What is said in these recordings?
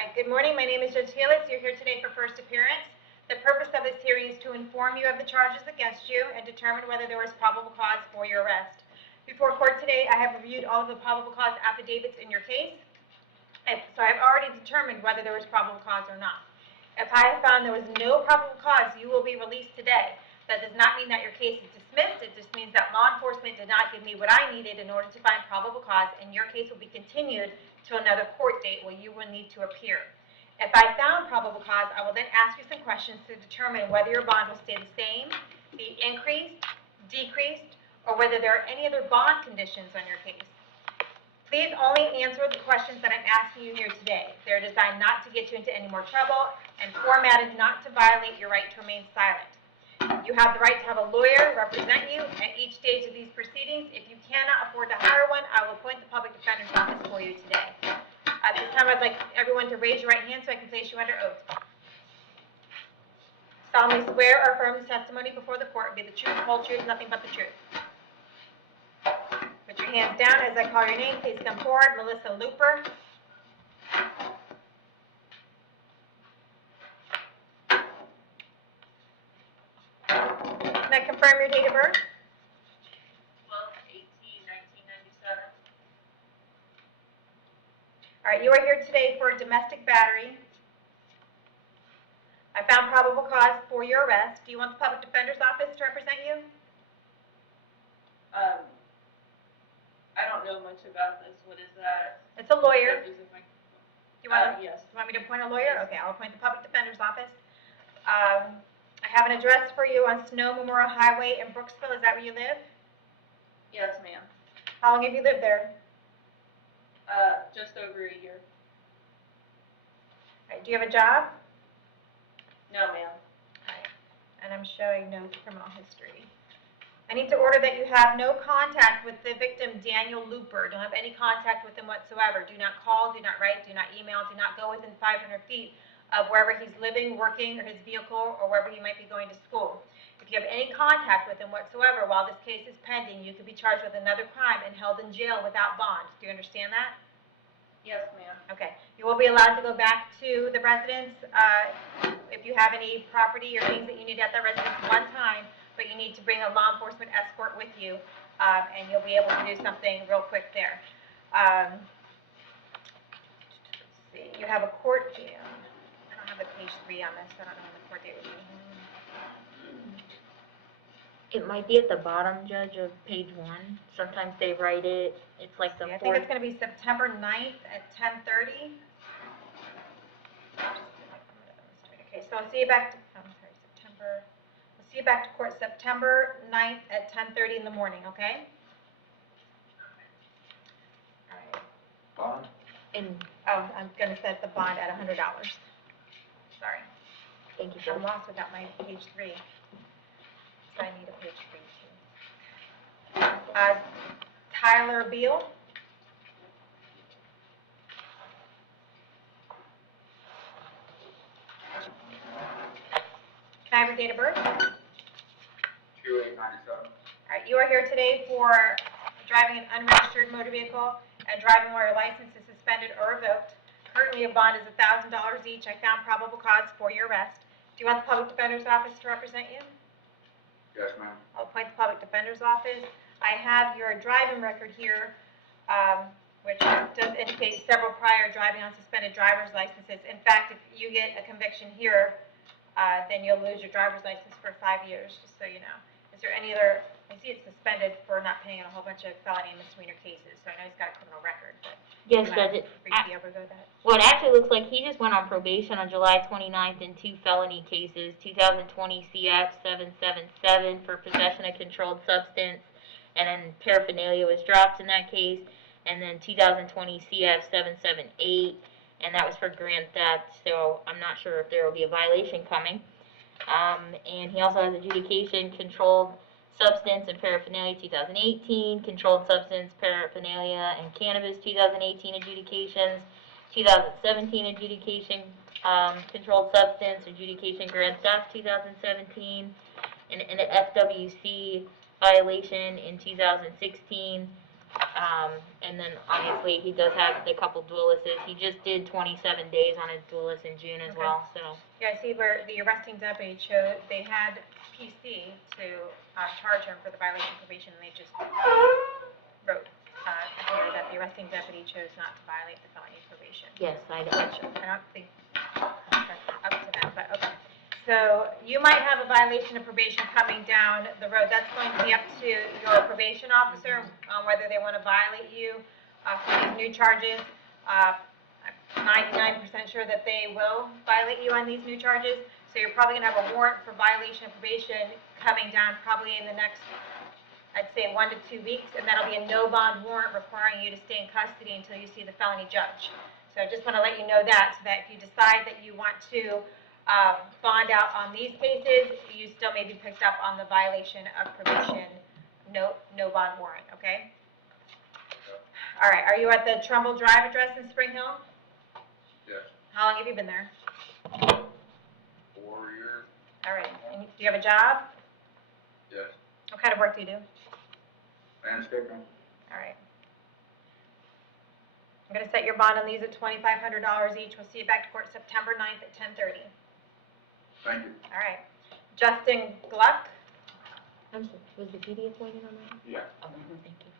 right, good morning. My name is Judge Healis. You're here today for first appearance. The purpose of this hearing is to inform you of the charges against you and determine whether there was probable cause for your arrest. Before court today, I have reviewed all of the probable cause affidavits in your case, and so I've already determined whether there was probable cause or not. If I have found there was no probable cause, you will be released today. That does not mean that your case is dismissed. It just means that law enforcement did not give me what I needed in order to find probable cause, and your case will be continued to another court date where you will need to appear. If I found probable cause, I will then ask you some questions to determine whether your bond will stay the same, be increased, decreased, or whether there are any other bond conditions on your case. Please only answer the questions that I'm asking you here today. They're designed not to get you into any more trouble and formatted not to violate your right to remain silent. You have the right to have a lawyer represent you at each stage of these proceedings. If you cannot afford to hire one, I will appoint the public defender's office for you today. At this time, I'd like everyone to raise your right hand so I can place you under oath. Solemnly swear or affirm the testimony before the court will be the truth, whole truth, nothing but the truth. Put your hands down as I call your name. Please come forward. Melissa Looper. Can I confirm your date of birth? 12/18/1997. All right, you are here today for a domestic battery. I found probable cause for your arrest. Do you want the public defender's office to represent you? I don't know much about this. What is that? It's a lawyer. Yes. You want me to appoint a lawyer? Yes. Okay, I'll appoint the public defender's office. I have an address for you on Snow Memorial Highway in Brooksville. Is that where you live? Yes, ma'am. How long have you lived there? Just over a year. All right, do you have a job? No, ma'am. All right, and I'm showing no criminal history. I need to order that you have no contact with the victim, Daniel Looper. Don't have any contact with him whatsoever. Do not call, do not write, do not email, do not go within 500 feet of wherever he's living, working, or his vehicle, or wherever he might be going to school. If you have any contact with him whatsoever while this case is pending, you could be charged with another crime and held in jail without bond. Do you understand that? Yes, ma'am. Okay. You will be allowed to go back to the residence if you have any property or things that you need at the residence one time, but you need to bring a law enforcement escort with you, and you'll be able to do something real quick there. Let's see. You have a court date. I don't have the page 3 on this. I don't know when the court date would be. It might be at the bottom, Judge, of page 1. Sometimes they write it, it's like the I think fourth. it's going to be September 9th at 10:30. Okay, so I'll see you back to, I'll see you back to court September 9th at 10:30 in the morning, okay? All right. Bond? Oh, I'm going to set the bond at $100. Sorry. Thank you, I'm Judge. lost without my page 3. So I need a page 3 too. Tyler Beal. Can I have your date of birth? 2/8/97. All right, you are here today for driving an unregistered motor vehicle and driving while your license is suspended or revoked. Currently, a bond is $1,000 each. I found probable cause for your arrest. Do you want the public defender's office to represent you? Yes, ma'am. I'll appoint the public defender's office. I have your driving record here, which does indicate several prior driving on suspended driver's licenses. In fact, if you get a conviction here, then you'll lose your driver's license for 5 years, just so you know. Is there any other, I see it's suspended for not paying on a whole bunch of felony and misdemeanor cases, so I know he's got a criminal record, but Yes, you Judge. might briefly overgo that. Well, it actually looks like he just went on probation on July 29th in 2 felony cases, 2020 CF 777 for possession of controlled substance, and then paraphernalia was dropped in that case, and then 2020 CF 778, and that was for grand theft, so I'm not sure if there will be a violation coming. And he also has adjudication, controlled substance and paraphernalia 2018, controlled substance, paraphernalia, and cannabis 2018 adjudications, 2017 adjudication, controlled substance, adjudication, grand theft 2017, and an FWC violation in 2016, And then obviously he does have the couple dualists. He just did 27 days on his dualist in June as Okay. well, so. Yeah, I see where the arresting deputy showed, they had PC to charge him for the violation of probation, and they just wrote here that the arresting deputy chose not to violate the felony probation. Yes, I Which don't. I don't think that's up to them, but okay. So you might have a violation of probation coming down the road. That's going to be up to your probation officer on whether they want to violate you for these new charges. I'm 99% sure that they will violate you on these new charges. So you're probably going to have a warrant for violation of probation coming down probably in the next, I'd say, 1 to 2 weeks, and that'll be a no bond warrant requiring you to stay in custody until you see the felony judge. So I just want to let you know that, so that if you decide that you want to bond out on these cases, you still may be picked up on the violation of probation, no bond warrant, okay? All right, are you at the Trumbull Drive address in Spring Hill? Yes. How long have you been there? 4 years? All right, and do you have a job? Yes. What kind of work do you do? Landscaping? All right. I'm going to set your bond on these at $2,500 each. We'll see you back to court September 9th at 10:30. Thank you. All right. Justin Gluck. I'm sorry, was the PD appointed on that? Yeah. Oh, thank you.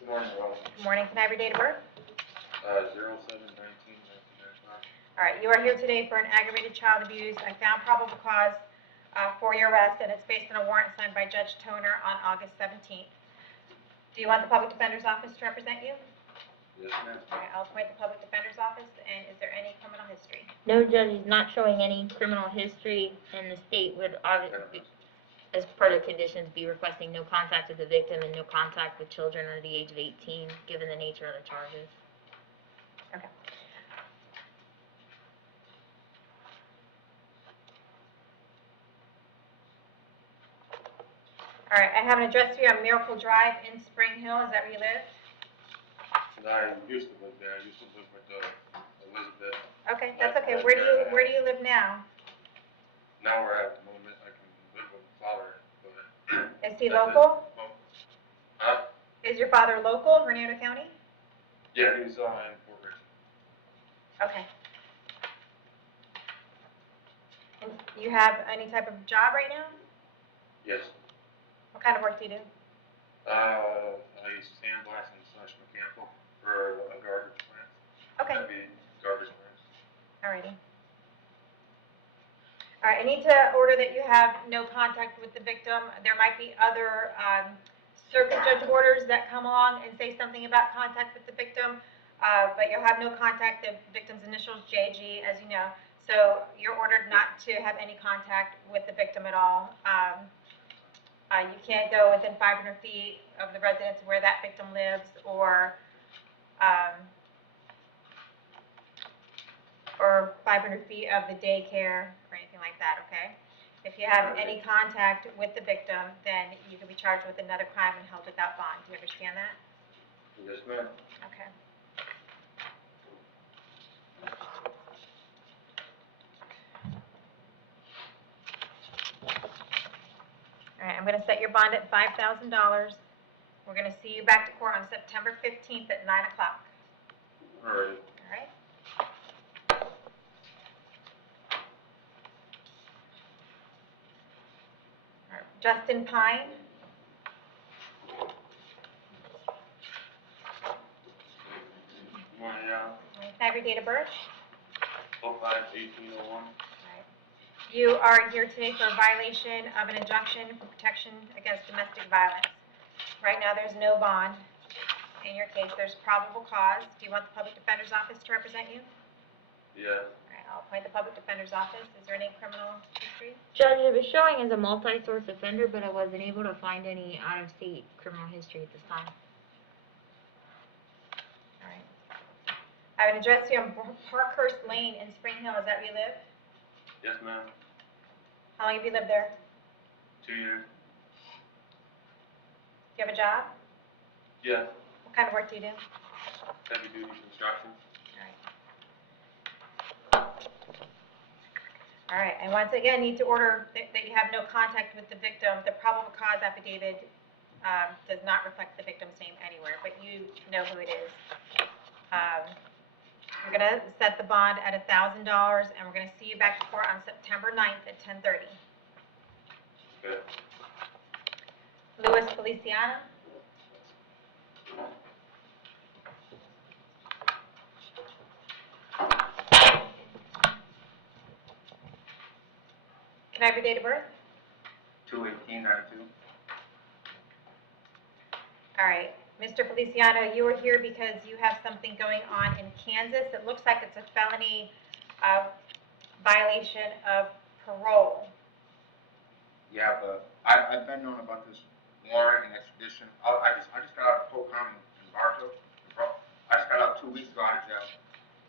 Good morning, Rob. Good morning. Can I have your date of birth? 07/19/1995. All right. You are here today for an aggravated child abuse. I found probable cause for your arrest, and it's based on a warrant signed by Judge Toner on August 17th. Do you want the Public Defender's Office to represent you? Yes, ma'am. All right. I'll appoint the Public Defender's Office. And is there any criminal history? No, Judge, he's not showing any criminal history, and the state would, as part of conditions, be requesting no contact with the victim and no contact with children under the age of 18, given the nature of the charges. Okay. All right. I have an address for you on Miracle Drive in Spring Hill. Is that where you live? I used to live there. I used to live with Elizabeth. Okay, that's okay. Where do you live now? Now we're at the moment I can live with my father, but. Is he local? Huh? Is your father local, Hernando County? Yeah, he's in Fort Richard. Okay. And you have any type of job right now? Yes. What kind of work do you do? I sandblast and slash mechanical for a garbage plant. Okay, Heavy garbage plants. alrighty. All right, I need to order that you have no contact with the victim. There might be other circuit judge orders that come along and say something about contact with the victim, but you'll have no contact. The victim's initials JG, as you know. So you're ordered not to have any contact with the victim at all. You can't go within 500 feet of the residence where that victim lives, or 500 feet of the daycare or anything like that, okay? If you have any contact with the victim, then you can be charged with another crime and held without bond. Do you understand that? Yes, ma'am. Okay. All right, I'm going to set your bond at $5,000. We're going to see you back to court on September 15th at 9 o'clock. All right. All right? All right. Justin Pine. Morning, yeah. Can I have your date of birth? 05/18/01. All right. You are here today for a violation of an injunction for protection against domestic violence. Right now, there's no bond. In your case, there's probable cause. Do you want the Public Defender's Office to represent you? Yes. All right, I'll appoint the Public Defender's Office. Is there any criminal history? Judge, it was showing as a multi-source offender, but I wasn't able to find any out-of-state criminal history at this time. All right. I have an address here on Parkhurst Lane in Spring Hill. Is that where you live? Yes, ma'am. How long have you lived there? 2 years. Do you have a job? Yes. What kind of work do you do? Heavy duty construction. All right, and once again, need to order that you have no contact with the victim. The probable cause affidavit does not reflect the victim's name anywhere, but you know who it is. We're gonna set the bond at $1,000, and we're gonna see you back to court on September 9th at 10:30. Good. Louis Feliciano. Can I have your date of birth? 2/18/92. All right, Mr. Feliciano, you are here because you have something going on in Kansas. It looks like it's a felony violation of parole. Yeah, but I've been known about this warrant and extradition. I just got out of Polk County in Bartow. I just got out 2 weeks ago out of jail.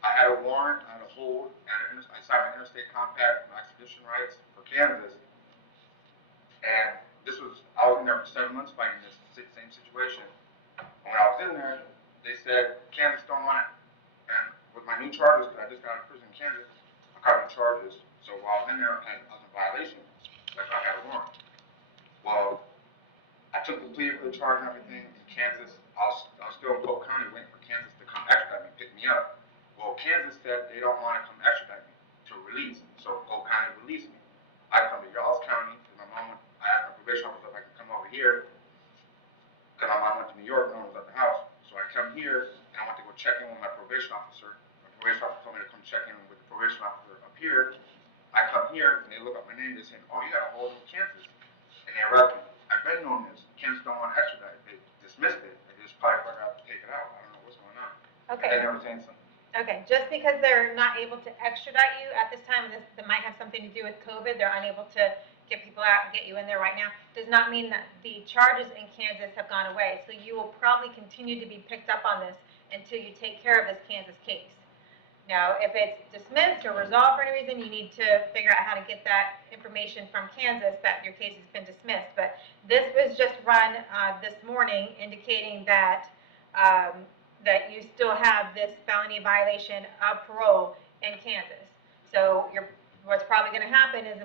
I had a warrant, I had a hold, and I signed an interstate compact for extradition rights for Kansas. And I was in there for 7 months fighting this same situation. And when I was in there, they said Kansas don't want it. And with my new charges, because I just got out of prison in Kansas, I got new charges. So while I was in there, I was in violation. That's why I had a warrant. Well, I took the plea for the charge and everything in Kansas. I was still in Polk County waiting for Kansas to come extradite me, pick me up. Well, Kansas said they don't want to come extradite me to release. So Polk County released me. I come to Healis County because I asked my probation officer if I could come over here because my mom went to New York, no one was at the house. So I come here and I went to go check in with my probation officer. My probation officer told me to come check in with the probation officer up here. I come here and they look up my name. They say, "Oh, you got a hold in Kansas," and they arrest me. I've been known this. Kansas don't want to extradite. They dismissed it. They just probably forgot to take it out. I don't know what's going on. Okay. They never saying something. Okay, just because they're not able to extradite you at this time, and that might have something to do with COVID, they're unable to get people out and get you in there right now, does not mean that the charges in Kansas have gone away. So you will probably continue to be picked up on this until you take care of this Kansas case. Now, if it's dismissed or resolved for any reason, you need to figure out how to get that information from Kansas that your case has been dismissed. But this was just run this morning indicating that that you still have this felony violation of parole in Kansas. So what's probably going to happen is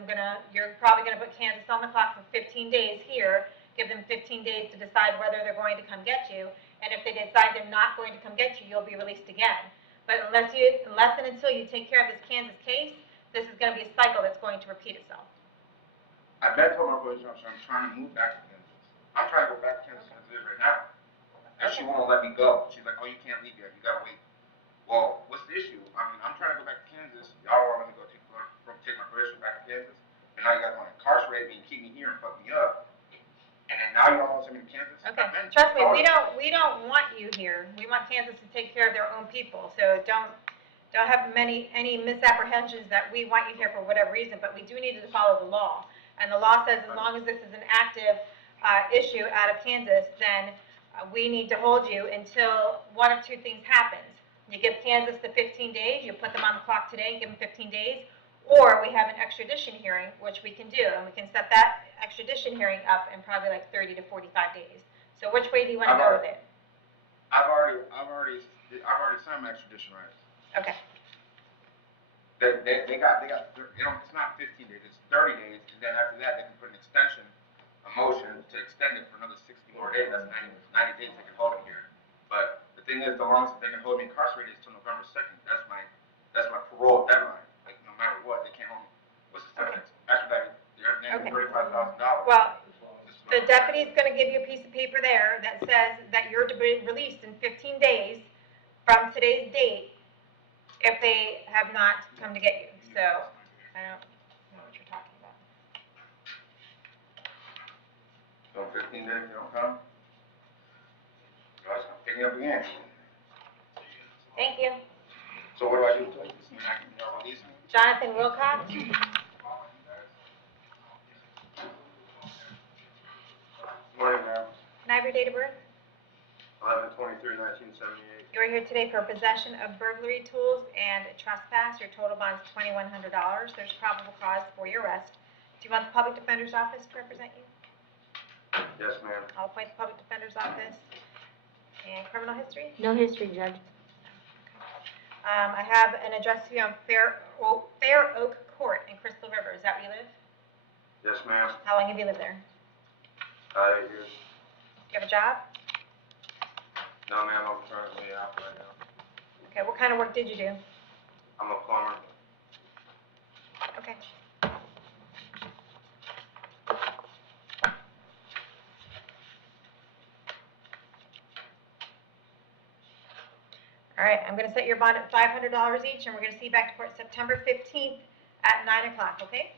you're probably going to put Kansas on the clock for 15 days here, give them 15 days to decide whether they're going to come get you, and if they decide they're not going to come get you, you'll be released again. But unless and until you take care of this Kansas case, this is going to be a cycle that's going to repeat itself. I've been told my probation officer I'm trying to move back to Kansas. I'm trying to go back to Kansas as it is right now. And she won't let me go. She's like, "Oh, you can't leave yet. You gotta wait." Well, what's the issue? I mean, I'm trying to go back to Kansas. Y'all want me to go take my probation back to Kansas, and now you guys want to incarcerate me and keep me here and fuck me up. And then now y'all want to send me to Kansas? Okay. Trust me, we don't want you here. We want Kansas to take care of their own people. So don't have any misapprehensions that we want you here for whatever reason. But we do need to follow the law, and the law says as long as this is an active issue out of Kansas, then we need to hold you until one of two things happens. You give Kansas the 15 days, you put them on the clock today and give them 15 days, or we have an extradition hearing, which we can do, and we can set that extradition hearing up in probably like 30 to 45 days. So which way do you want to go with it? I've already signed my extradition rights. Okay. They got, it's not 15 days, it's 30 days, and then after that, they can put an extension, a motion to extend it for another 60 more days. That's 90 days they can hold it here. But the thing is, the longest they can hold me incarcerated is till November 2nd. That's my parole deadline. Like, no matter what, they can't hold me. What's the sentence? After that, they're named $35,000. Well, the deputy's going to give you a piece of paper there that says that you're to be released in 15 days from today's date if they have not come to get you. So, I don't know what you're talking about. So in 15 days, they don't come? Guys, pick me up again. Thank you. So what do I do? Y'all release me? Jonathan Wilcox? Morning, ma'am. Can I have your date of birth? 11/23/1978. You are here today for possession of burglary tools and trespass. Your total bond is $2,100. There's probable cause for your arrest. Do you want the public defender's office to represent you? Yes, ma'am. I'll appoint the public defender's office. And criminal history? No history, Judge. I have an address to you on Fair Oak Court in Crystal River. Is that where you live? Yes, ma'am. How long have you lived there? 8 years. You have a job? No, ma'am, I'm currently out right now. Okay, what kind of work did you do? I'm a plumber. Okay. All right, I'm gonna set your bond at $500 each, and we're gonna see you back to court September 15th at 9 o'clock, okay?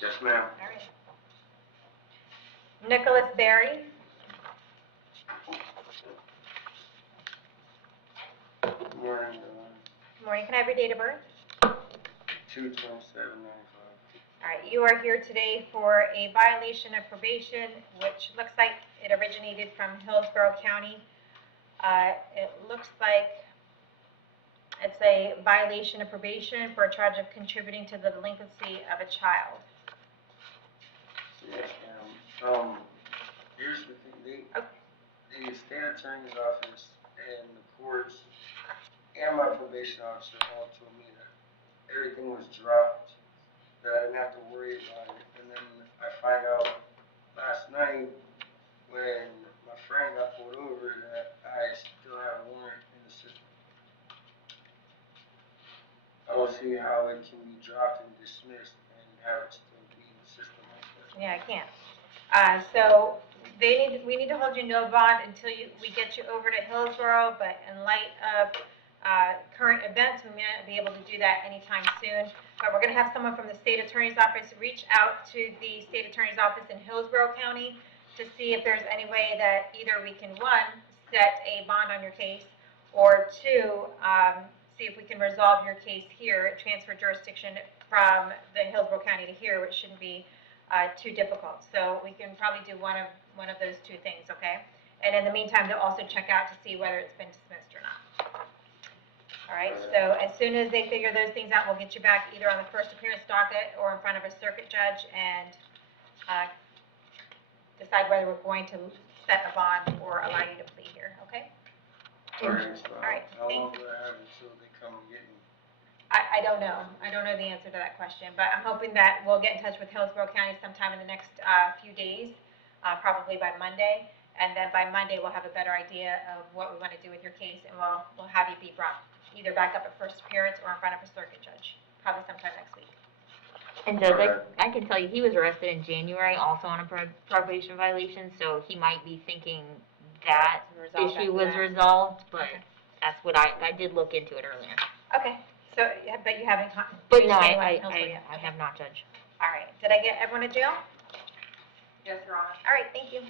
Yes, ma'am. All right. Nicholas Berry. Good morning, Good morning, can I have your date of birth? 2/27/95. All right, you are here today for a violation of probation, which looks like it originated from Hillsborough County. It looks like it's a violation of probation for a charge of contributing to the delinquency of a child. Yes, ma'am. Here's the thing, the state attorney's office and the courts and my probation officer all told me that everything was dropped, that I didn't have to worry about it. And then I find out last night when my friend got pulled over that I still have a warrant in the system. I don't see how it can be dropped and dismissed and have it still be in the system like that. Yeah, I can't. So we need to hold you no bond until we get you over to Hillsborough, but in light of current events, we may not be able to do that anytime soon. But we're gonna have someone from the state attorney's office reach out to the state attorney's office in Hillsborough County to see if there's any way that either we can, one, set a bond on your case, or two, see if we can resolve your case here, transfer jurisdiction from the Hillsborough County to here, which shouldn't be too difficult. So we can probably do one of those two things, okay? And in the meantime, they'll also check out to see whether it's been dismissed or not. All right, so as soon as they figure those things out, we'll get you back either on the first appearance docket or in front of a circuit judge and decide whether we're going to set a bond or allow you to plea here, okay? Alright, so All right, how long thank do I have until they come and get me? I don't know. I don't know the answer to that question, but I'm hoping that we'll get in touch with Hillsborough County sometime in the next few days, probably by Monday. And then by Monday, we'll have a better idea of what we want to do with your case, and we'll have you be brought either back up at first appearance or in front of a circuit judge, probably sometime next week. And Judge, I can tell you, he was arrested in January, also on a probation violation, so he might be thinking that Resolve issue after was that. resolved, but Okay. that's what I did look into it earlier. Okay, so, but you haven't But reached no, anyone I in Hillsborough yet? have not, Judge. All right, did I get everyone to jail? Yes, Your Honor. All right, thank you.